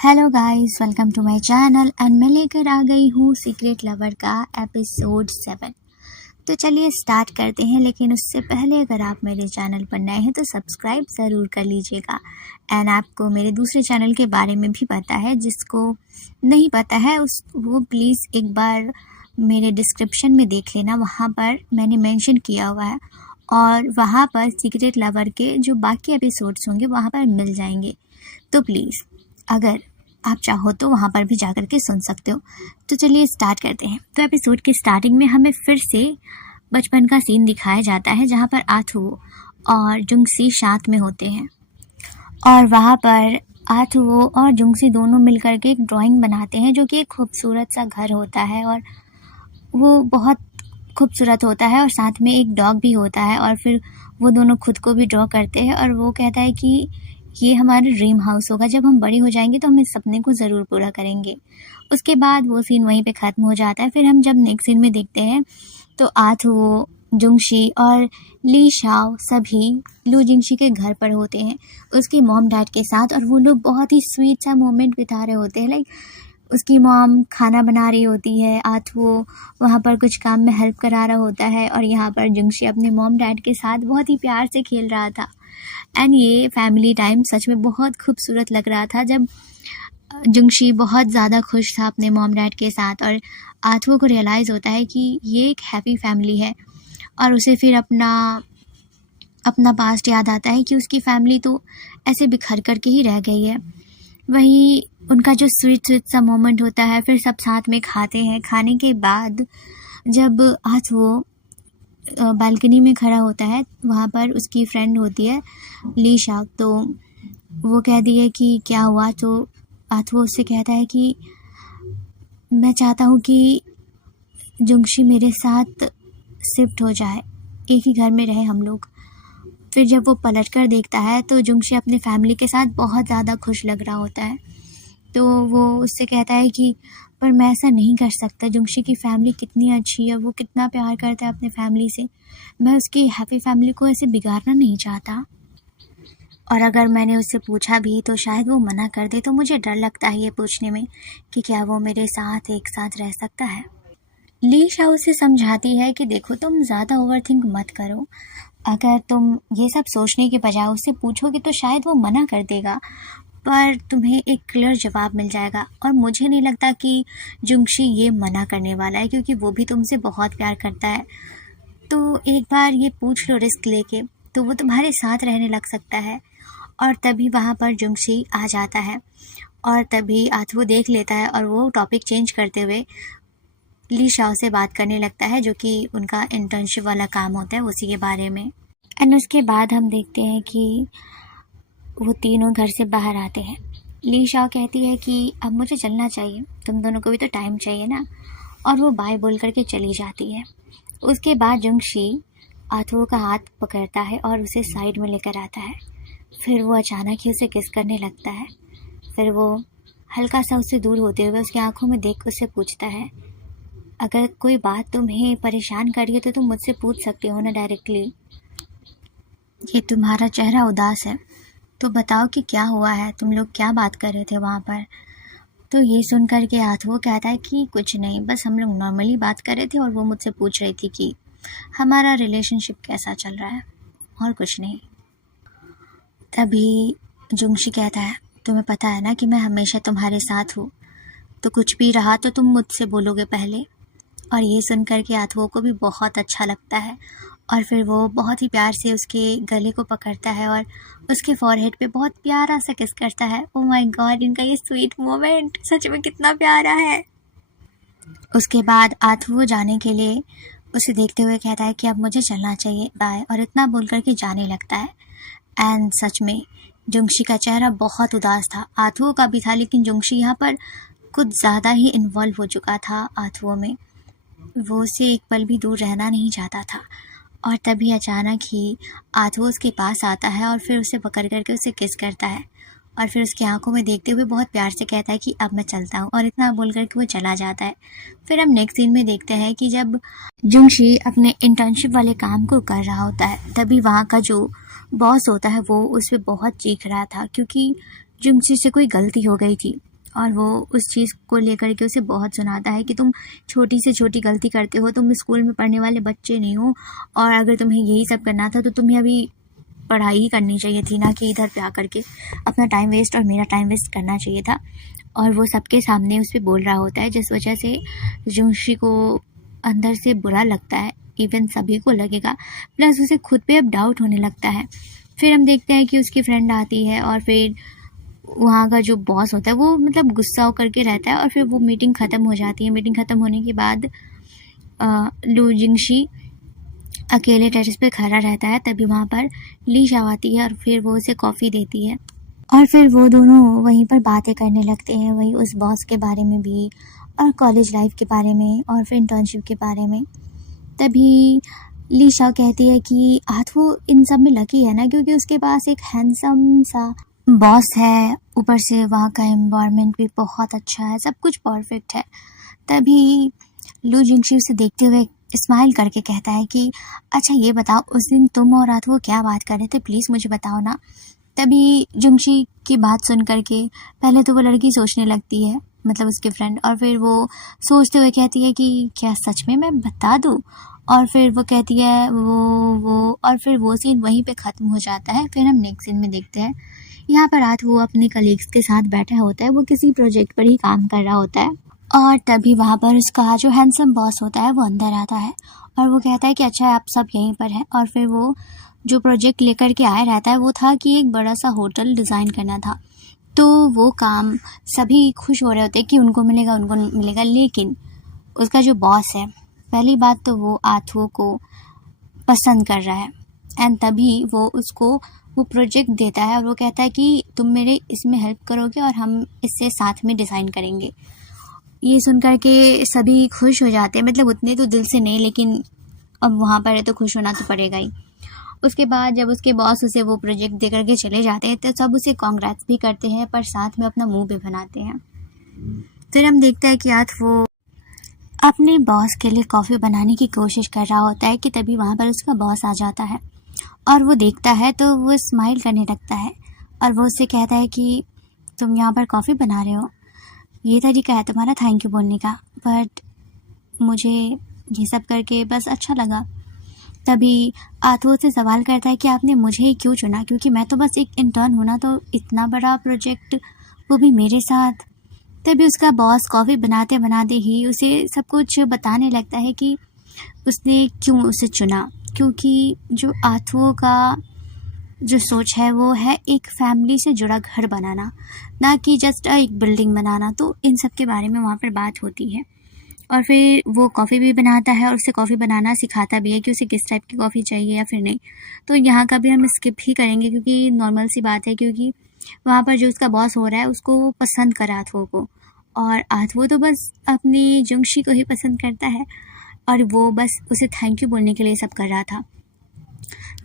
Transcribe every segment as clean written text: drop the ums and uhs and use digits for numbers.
Hello guys, welcome to my channel and मैं लेकर आ गई हूँ सीक्रेट लवर का एपिसोड 7। तो चलिए स्टार्ट करते हैं। लेकिन उससे पहले अगर आप मेरे चैनल पर नए हैं तो सब्सक्राइब ज़रूर कर लीजिएगा। एंड आपको मेरे दूसरे चैनल के बारे में भी पता है, जिसको नहीं पता है वो प्लीज़ एक बार मेरे डिस्क्रिप्शन में देख लेना। वहाँ पर मैंने मेंशन किया हुआ है और वहाँ पर सीक्रेट लवर के जो बाकी एपिसोड्स होंगे वहाँ पर मिल जाएंगे। तो प्लीज़ अगर आप चाहो तो वहाँ पर भी जाकर के सुन सकते हो। तो चलिए स्टार्ट करते हैं। तो एपिसोड की स्टार्टिंग में हमें फिर से बचपन का सीन दिखाया जाता है, जहाँ पर आथू और जुंगसी साथ में होते हैं और वहाँ पर आथू और जुंगसी दोनों मिलकर के एक ड्राइंग बनाते हैं, जो कि एक खूबसूरत सा घर होता है और वो बहुत खूबसूरत होता है और साथ में एक डॉग भी होता है। और फिर वो दोनों खुद को भी ड्रॉ करते हैं और वो कहता है कि ये हमारा ड्रीम हाउस होगा, जब हम बड़े हो जाएंगे तो हम इस सपने को ज़रूर पूरा करेंगे। उसके बाद वो सीन वहीं पे ख़त्म हो जाता है। फिर हम जब नेक्स्ट सीन में देखते हैं तो आथू, जुंगशी और ली शाओ सभी लू जिंगशी के घर पर होते हैं उसके मॉम डैड के साथ, और वो लोग बहुत ही स्वीट सा मोमेंट बिता रहे होते हैं। लाइक उसकी मॉम खाना बना रही होती है, आथू वहाँ पर कुछ काम में हेल्प करा रहा होता है और यहाँ पर जुंगशी अपने मॉम डैड के साथ बहुत ही प्यार से खेल रहा था। एंड ये फैमिली टाइम सच में बहुत खूबसूरत लग रहा था, जब जुंगशी बहुत ज़्यादा खुश था अपने मॉम डैड के साथ और आथुओ को रियलाइज़ होता है कि ये एक हैप्पी फैमिली है। और उसे फिर अपना पास्ट याद आता है कि उसकी फैमिली तो ऐसे बिखर कर के ही रह गई है। वही उनका जो स्वीट सा मोमेंट होता है, फिर सब साथ में खाते हैं। खाने के बाद जब आथुओ बालकनी में खड़ा होता है, वहाँ पर उसकी फ्रेंड होती है ली शाओ। तो वो कहती है कि क्या हुआ, तो आथुओ उससे कहता है कि मैं चाहता हूँ कि जुंगशी मेरे साथ शिफ्ट हो जाए, एक ही घर में रहे हम लोग। फिर जब वो पलट कर देखता है तो जुंगशी अपने फैमिली के साथ बहुत ज़्यादा खुश लग रहा होता है। तो वो उससे कहता है कि पर मैं ऐसा नहीं कर सकता, जुंगशी की फैमिली कितनी अच्छी है, वो कितना प्यार करता है अपने फैमिली से, मैं उसकी हैप्पी फैमिली को ऐसे बिगाड़ना नहीं चाहता। और अगर मैंने उससे पूछा भी तो शायद वो मना कर दे, तो मुझे डर लगता है ये पूछने में कि क्या वो मेरे साथ एक साथ रह सकता है। ली शाओ उसे समझाती है कि देखो तुम ज़्यादा ओवरथिंक मत करो, अगर तुम ये सब सोचने के बजाय उससे पूछोगे तो शायद वो मना कर देगा, पर तुम्हें एक क्लियर जवाब मिल जाएगा। और मुझे नहीं लगता कि जुंगशी ये मना करने वाला है, क्योंकि वो भी तुमसे बहुत प्यार करता है। तो एक बार ये पूछ लो रिस्क लेके, तो वो तुम्हारे साथ रहने लग सकता है। और तभी वहाँ पर जुंगशी आ जाता है और तभी आथुओ देख लेता है और वो टॉपिक चेंज करते हुए ली शाओ से बात करने लगता है, जो कि उनका इंटर्नशिप वाला काम होता है उसी के बारे में। एंड उसके बाद हम देखते हैं कि वो तीनों घर से बाहर आते हैं। ली शाओ कहती है कि अब मुझे चलना चाहिए, तुम दोनों को भी तो टाइम चाहिए ना, और वो बाय बोल करके चली जाती है। उसके बाद जुंगशी आथुओ का हाथ पकड़ता है और उसे साइड में लेकर आता है। फिर वो अचानक ही उसे किस करने लगता है। फिर वो हल्का सा उससे दूर होते हुए उसकी आंखों में देख उससे पूछता है, अगर कोई बात तुम्हें परेशान कर रही है तो तुम मुझसे पूछ सकते हो ना डायरेक्टली। ये तुम्हारा चेहरा उदास है, तो बताओ कि क्या हुआ है, तुम लोग क्या बात कर रहे थे वहाँ पर। तो ये सुन कर के आथुओ कहता है कि कुछ नहीं, बस हम लोग नॉर्मली बात कर रहे थे और वो मुझसे पूछ रही थी कि हमारा रिलेशनशिप कैसा चल रहा है, और कुछ नहीं। तभी जुंगशी कहता है, तुम्हें पता है ना कि मैं हमेशा तुम्हारे साथ हूँ, तो कुछ भी रहा तो तुम मुझसे बोलोगे पहले। और ये सुन कर के आथुओ को भी बहुत अच्छा लगता है और फिर वो बहुत ही प्यार से उसके गले को पकड़ता है और उसके फॉरहेड पे बहुत प्यारा सा किस करता है। ओह माय गॉड, इनका ये स्वीट मोमेंट सच में कितना प्यारा है। उसके बाद आथुओ जाने के लिए उसे देखते हुए कहता है कि अब मुझे चलना चाहिए, बाय, और इतना बोल करके जाने लगता है। एंड सच में जुंगशी का चेहरा बहुत उदास था, आथुओ का भी था, लेकिन जुंगशी यहाँ पर कुछ ज़्यादा ही इन्वॉल्व हो चुका था आथुओ में। वो उससे एक पल भी दूर रहना नहीं चाहता था। और तभी अचानक ही आथुओ उसके पास आता है और फिर उसे पकड़ करके उसे किस करता है और फिर उसकी आंखों में देखते हुए बहुत प्यार से कहता है कि अब मैं चलता हूँ, और इतना बोल करके वो चला जाता है। फिर हम नेक्स्ट सीन में देखते हैं कि जब जुंगशी अपने इंटर्नशिप वाले काम को कर रहा होता है, तभी वहाँ का जो बॉस होता है वो उस पर बहुत चीख रहा था, क्योंकि जुंगशी से कोई गलती हो गई थी और वो उस चीज़ को लेकर के उसे बहुत सुनाता है कि तुम छोटी से छोटी गलती करते हो, तुम स्कूल में पढ़ने वाले बच्चे नहीं हो, और अगर तुम्हें यही सब करना था तो तुम्हें अभी पढ़ाई ही करनी चाहिए थी, ना कि इधर पे आकर के अपना टाइम वेस्ट और मेरा टाइम वेस्ट करना चाहिए था। और वो सबके सामने उस पर बोल रहा होता है, जिस वजह से जुंशी को अंदर से बुरा लगता है, इवन सभी को लगेगा, प्लस उसे खुद पे अब डाउट होने लगता है। फिर हम देखते हैं कि उसकी फ्रेंड आती है और फिर वहाँ का जो बॉस होता है वो मतलब गुस्सा होकर के रहता है, और फिर वो मीटिंग ख़त्म हो जाती है। मीटिंग ख़त्म होने के बाद लू जिंगशी अकेले टेरेस पे खड़ा रहता है, तभी वहाँ पर ली शाओ आती है और फिर वो उसे कॉफ़ी देती है, और फिर वो दोनों वहीं पर बातें करने लगते हैं, वही उस बॉस के बारे में भी और कॉलेज लाइफ के बारे में और फिर इंटर्नशिप के बारे में। तभी ली शाओ कहती है कि आज वो इन सब में लकी है ना, क्योंकि उसके पास एक हैंडसम सा बॉस है, ऊपर से वहाँ का एनवायरनमेंट भी बहुत अच्छा है, सब कुछ परफेक्ट है। तभी लू जिंगशी उसे देखते हुए स्माइल करके कहता है कि अच्छा ये बताओ, उस दिन तुम और रात वो क्या बात कर रहे थे, प्लीज़ मुझे बताओ ना। तभी जिंगशी की बात सुन करके पहले तो वो लड़की सोचने लगती है, मतलब उसके फ्रेंड, और फिर वो सोचते हुए कहती है कि क्या सच में मैं बता दूँ, और फिर वो कहती है वो और फिर वो सीन वहीं पे ख़त्म हो जाता है। फिर हम नेक्स्ट सीन में देखते हैं, यहाँ पर रात वो अपने कलीग्स के साथ बैठा होता है, वो किसी प्रोजेक्ट पर ही काम कर रहा होता है, और तभी वहाँ पर उसका जो हैंडसम बॉस होता है वो अंदर आता है और वो कहता है कि अच्छा आप सब यहीं पर हैं। और फिर वो जो प्रोजेक्ट लेकर के आया रहता है वो था कि एक बड़ा सा होटल डिज़ाइन करना था, तो वो काम सभी खुश हो रहे होते हैं कि उनको मिलेगा, लेकिन उसका जो बॉस है, पहली बात तो वो आथुओ को पसंद कर रहा है, एंड तभी वो उसको वो प्रोजेक्ट देता है और वो कहता है कि तुम मेरे इसमें हेल्प करोगे और हम इससे साथ में डिज़ाइन करेंगे। ये सुन कर के सभी खुश हो जाते हैं, मतलब उतने तो दिल से नहीं, लेकिन अब वहाँ पर है तो खुश होना तो पड़ेगा ही। उसके बाद जब उसके बॉस उसे वो प्रोजेक्ट दे करके चले जाते हैं तो सब उसे कॉन्ग्रेट्स भी करते हैं, पर साथ में अपना मुंह भी बनाते हैं। फिर हम देखते हैं कि आज वो अपने बॉस के लिए कॉफ़ी बनाने की कोशिश कर रहा होता है कि तभी वहाँ पर उसका बॉस आ जाता है और वो देखता है तो वो स्माइल करने लगता है और वो उससे कहता है कि तुम यहाँ पर कॉफ़ी बना रहे हो, ये तरीका है तुम्हारा थैंक यू बोलने का, बट मुझे ये सब करके बस अच्छा लगा। तभी आथुओ से सवाल करता है कि आपने मुझे ही क्यों चुना, क्योंकि मैं तो बस एक इंटर्न हूँ ना, तो इतना बड़ा प्रोजेक्ट वो भी मेरे साथ। तभी उसका बॉस कॉफ़ी बनाते बनाते ही उसे सब कुछ बताने लगता है कि उसने क्यों उसे चुना, क्योंकि जो आथुओ का जो सोच है वो है एक फैमिली से जुड़ा घर बनाना, ना कि जस्ट एक बिल्डिंग बनाना। तो इन सब के बारे में वहाँ पर बात होती है और फिर वो कॉफ़ी भी बनाता है और उसे कॉफ़ी बनाना सिखाता भी है कि उसे किस टाइप की कॉफ़ी चाहिए या फिर नहीं। तो यहाँ का भी हम स्किप ही करेंगे क्योंकि नॉर्मल सी बात है, क्योंकि वहाँ पर जो उसका बॉस हो रहा है उसको पसंद कर आथुओ को, और आथुओ तो बस अपनी जुंगशी को ही पसंद करता है और वो बस उसे थैंक यू बोलने के लिए सब कर रहा था।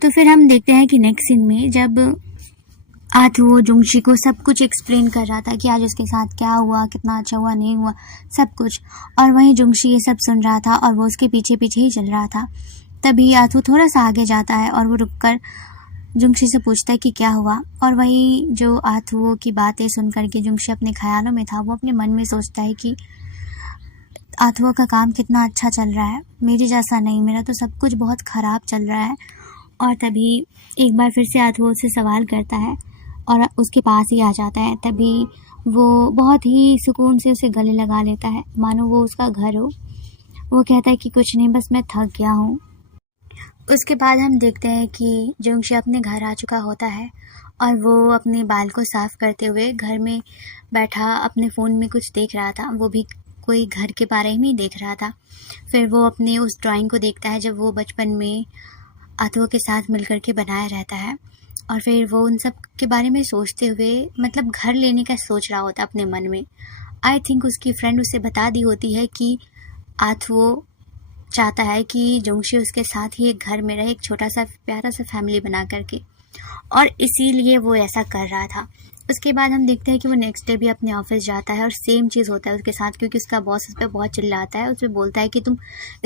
तो फिर हम देखते हैं कि नेक्स्ट सीन में जब आथुओ जुंगशी को सब कुछ एक्सप्लेन कर रहा था कि आज उसके साथ क्या हुआ, कितना अच्छा हुआ, नहीं हुआ, सब कुछ, और वहीं जुंगशी ये सब सुन रहा था और वो उसके पीछे पीछे ही चल रहा था। तभी आथुओ थोड़ा सा आगे जाता है और वो रुककर जुंगशी से पूछता है कि क्या हुआ, और वही जो आथुओ की बातें सुन करके जुंगशी अपने ख्यालों में था, वो अपने मन में सोचता है कि आथुओ का काम कितना अच्छा चल रहा है, मेरे जैसा नहीं, मेरा तो सब कुछ बहुत ख़राब चल रहा है। और तभी एक बार फिर से आथुओ से सवाल करता है और उसके पास ही आ जाता है। तभी वो बहुत ही सुकून से उसे गले लगा लेता है, मानो वो उसका घर हो। वो कहता है कि कुछ नहीं, बस मैं थक गया हूँ। उसके बाद हम देखते हैं कि जुंगशी अपने घर आ चुका होता है और वो अपने बाल को साफ़ करते हुए घर में बैठा अपने फ़ोन में कुछ देख रहा था, वो भी कोई घर के बारे में ही देख रहा था। फिर वो अपने उस ड्राइंग को देखता है जब वो बचपन में आथुओ के साथ मिलकर के बनाया रहता है, और फिर वो उन सब के बारे में सोचते हुए मतलब घर लेने का सोच रहा होता अपने मन में। आई थिंक उसकी फ्रेंड उसे बता दी होती है कि आथुओ चाहता है कि जुंगशी उसके साथ ही एक घर में रहे, एक छोटा सा प्यारा सा फैमिली बना करके, और इसीलिए वो ऐसा कर रहा था। उसके बाद हम देखते हैं कि वो नेक्स्ट डे भी अपने ऑफिस जाता है और सेम चीज़ होता है उसके साथ, क्योंकि उसका बॉस उस पर बहुत चिल्लाता है, उस पर बोलता है कि तुम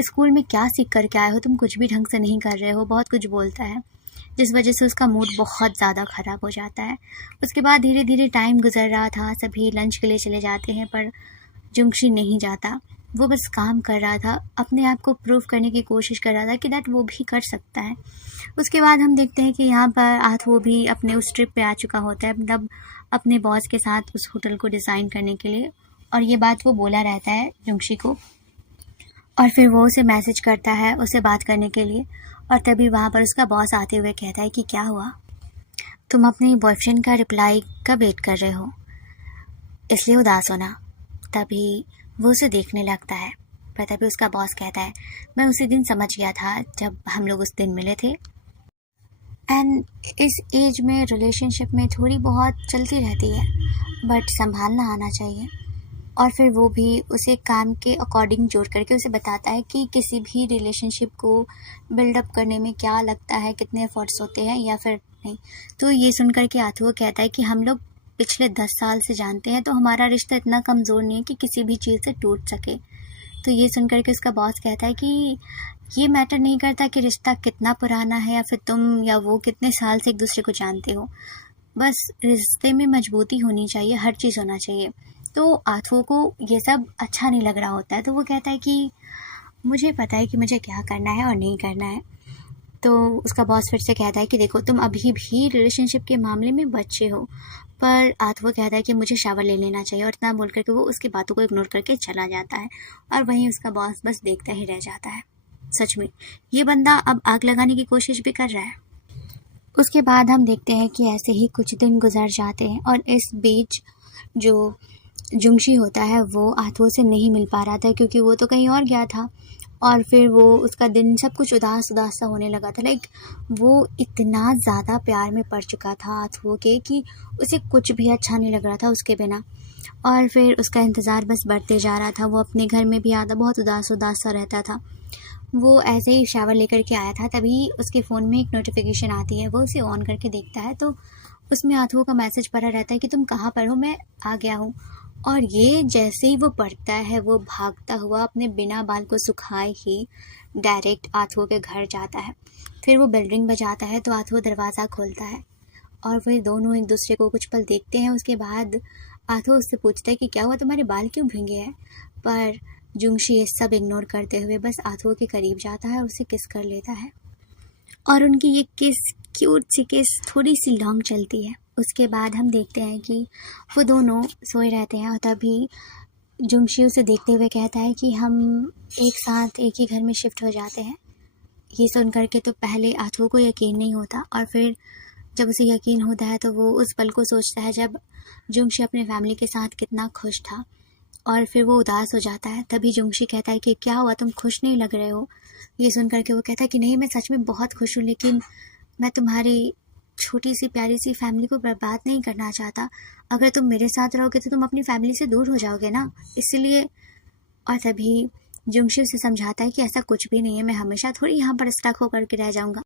स्कूल में क्या सीख करके आए हो, तुम कुछ भी ढंग से नहीं कर रहे हो, बहुत कुछ बोलता है। जिस वजह से उसका मूड बहुत ज़्यादा ख़राब हो जाता है। उसके बाद धीरे धीरे टाइम गुजर रहा था, सभी लंच के लिए चले जाते हैं पर जुंगशी नहीं जाता। वो बस काम कर रहा था, अपने आप को प्रूव करने की कोशिश कर रहा था कि दैट वो भी कर सकता है। उसके बाद हम देखते हैं कि यहाँ पर आथो भी अपने उस ट्रिप पे आ चुका होता है, मतलब अपने बॉस के साथ उस होटल को डिज़ाइन करने के लिए, और ये बात वो बोला रहता है जुंगशी को। और फिर वो उसे मैसेज करता है उसे बात करने के लिए, और तभी वहाँ पर उसका बॉस आते हुए कहता है कि क्या हुआ, तुम अपने बॉयफ्रेंड का रिप्लाई का वेट कर रहे हो, इसलिए उदास होना। तभी वो उसे देखने लगता है, पर तभी उसका बॉस कहता है मैं उसी दिन समझ गया था जब हम लोग उस दिन मिले थे। एंड इस एज में रिलेशनशिप में थोड़ी बहुत चलती रहती है, बट संभालना आना चाहिए। और फिर वो भी उसे काम के अकॉर्डिंग जोड़ करके उसे बताता है कि किसी भी रिलेशनशिप को बिल्डअप करने में क्या लगता है, कितने एफर्ट्स होते हैं या फिर नहीं। तो ये सुन करके आथुआ कहता है कि हम लोग पिछले 10 साल से जानते हैं, तो हमारा रिश्ता इतना कमज़ोर नहीं है कि किसी भी चीज़ से टूट सके। तो ये सुन करके उसका बॉस कहता है कि ये मैटर नहीं करता कि रिश्ता कितना पुराना है या फिर तुम या वो कितने साल से एक दूसरे को जानते हो, बस रिश्ते में मजबूती होनी चाहिए, हर चीज़ होना चाहिए। तो आथुआ को ये सब अच्छा नहीं लग रहा होता है, तो वो कहता है कि मुझे पता है कि मुझे क्या करना है और नहीं करना है। तो उसका बॉस फिर से कहता है कि देखो तुम अभी भी रिलेशनशिप के मामले में बच्चे हो। पर आथुआ कहता है कि मुझे शावर ले लेना चाहिए, और इतना बोल करके वो उसकी बातों को इग्नोर करके चला जाता है, और वहीं उसका बॉस बस देखता ही रह जाता है। सच में ये बंदा अब आग लगाने की कोशिश भी कर रहा है। उसके बाद हम देखते हैं कि ऐसे ही कुछ दिन गुजर जाते हैं, और इस बीच जो जुंगशी होता है वो आथुआ से नहीं मिल पा रहा था, क्योंकि वो तो कहीं और गया था। और फिर वो उसका दिन सब कुछ उदास उदास सा होने लगा था, लाइक वो इतना ज़्यादा प्यार में पड़ चुका था आथुआ के कि उसे कुछ भी अच्छा नहीं लग रहा था उसके बिना। और फिर उसका इंतज़ार बस बढ़ते जा रहा था। वो अपने घर में भी आता बहुत उदास उदास सा रहता था। वो ऐसे ही शावर लेकर के आया था, तभी उसके फ़ोन में एक नोटिफिकेशन आती है। वो उसे ऑन करके देखता है तो उसमें आथुआ का मैसेज पड़ा रहता है कि तुम कहाँ पर हो, मैं आ गया हूँ। और ये जैसे ही वो पढ़ता है वो भागता हुआ अपने बिना बाल को सुखाए ही डायरेक्ट आथुआ के घर जाता है। फिर वो बेल रिंग बजाता है तो आथुआ दरवाज़ा खोलता है, और फिर दोनों एक दूसरे को कुछ पल देखते हैं। उसके बाद आथुआ उससे पूछता है कि क्या हुआ, तुम्हारे बाल क्यों भींगे हैं। पर जुंगशी ये सब इग्नोर करते हुए बस आथुआ के करीब जाता है और उसे किस कर लेता है, और उनकी ये किस क्यूट सी किस थोड़ी सी लॉन्ग चलती है। उसके बाद हम देखते हैं कि वो दोनों सोए रहते हैं, और तभी जुंगशी उसे देखते हुए कहता है कि हम एक साथ एक ही घर में शिफ्ट हो जाते हैं। ये सुन करके तो पहले आथुआ को यकीन नहीं होता, और फिर जब उसे यकीन होता है तो वो उस पल को सोचता है जब जुंगशी अपने फैमिली के साथ कितना खुश था, और फिर वो उदास हो जाता है। तभी जुंगशी कहता है कि क्या हुआ, तुम खुश नहीं लग रहे हो। ये सुन करके वो कहता है कि नहीं, मैं सच में बहुत खुश हूँ, लेकिन मैं तुम्हारी छोटी सी प्यारी सी फैमिली को बर्बाद नहीं करना चाहता। अगर तुम मेरे साथ रहोगे तो तुम अपनी फैमिली से दूर हो जाओगे ना, इसलिए। और तभी जुंगशी उसे समझाता है कि ऐसा कुछ भी नहीं है, मैं हमेशा थोड़ी यहाँ पर स्टक होकर के रह जाऊँगा।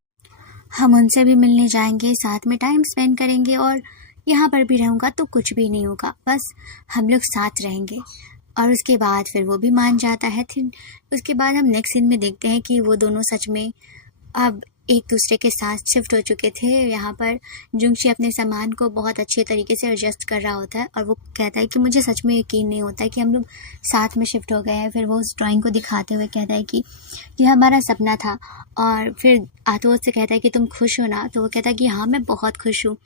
हम उनसे भी मिलने जाएंगे, साथ में टाइम स्पेंड करेंगे, और यहाँ पर भी रहूँगा तो कुछ भी नहीं होगा, बस हम लोग साथ रहेंगे। और उसके बाद फिर वो भी मान जाता है। फिर उसके बाद हम नेक्स्ट सीन में देखते हैं कि वो दोनों सच में अब एक दूसरे के साथ शिफ्ट हो चुके थे। यहाँ पर जुंगशी अपने सामान को बहुत अच्छे तरीके से एडजस्ट कर रहा होता है, और वो कहता है कि मुझे सच में यकीन नहीं होता है कि हम लोग साथ में शिफ्ट हो गए हैं। फिर वो उस ड्राइंग को दिखाते हुए कहता है कि यह हमारा सपना था। और फिर आथुआ से कहता है कि तुम खुश हो ना, तो वो कहता है कि हाँ मैं बहुत खुश हूँ,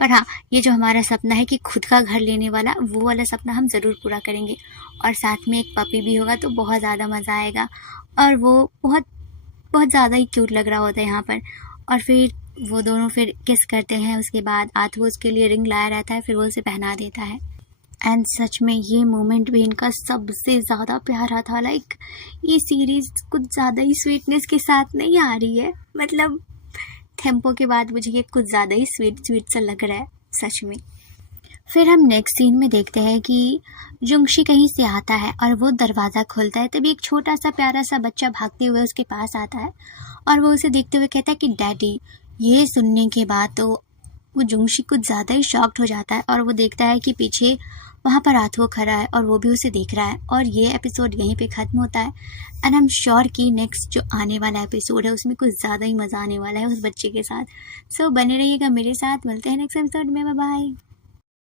पर हाँ ये जो हमारा सपना है कि खुद का घर लेने वाला, वो वाला सपना हम ज़रूर पूरा करेंगे, और साथ में एक पपी भी होगा तो बहुत ज़्यादा मज़ा आएगा। और वो बहुत बहुत ज़्यादा ही क्यूट लग रहा होता है यहाँ पर। और फिर वो दोनों फिर किस करते हैं। उसके बाद आथुआ उसके लिए रिंग लाया रहता है, फिर वो उसे पहना देता है। एंड सच में ये मोमेंट भी इनका सबसे ज़्यादा प्यारा था। लाइक ये सीरीज़ कुछ ज़्यादा ही स्वीटनेस के साथ नहीं आ रही है, मतलब टेम्पो के बाद मुझे ये कुछ ज़्यादा ही स्वीट स्वीट सा लग रहा है सच में। फिर हम नेक्स्ट सीन में देखते हैं कि जुंगशी कहीं से आता है और वो दरवाज़ा खोलता है। तभी एक छोटा सा प्यारा सा बच्चा भागते हुए उसके पास आता है, और वो उसे देखते हुए कहता है कि डैडी। ये सुनने के बाद तो वो जुंगशी कुछ ज़्यादा ही शॉक्ड हो जाता है और वो देखता है कि पीछे वहाँ पर आथुओ खड़ा है और वो भी उसे देख रहा है। और ये एपिसोड यहीं पे ख़त्म होता है। एंड आई एम श्योर कि नेक्स्ट जो आने वाला एपिसोड है उसमें कुछ ज़्यादा ही मज़ा आने वाला है उस बच्चे के साथ। सो बने रहिएगा मेरे साथ, मिलते हैं नेक्स्ट एपिसोड में, बाय बाय।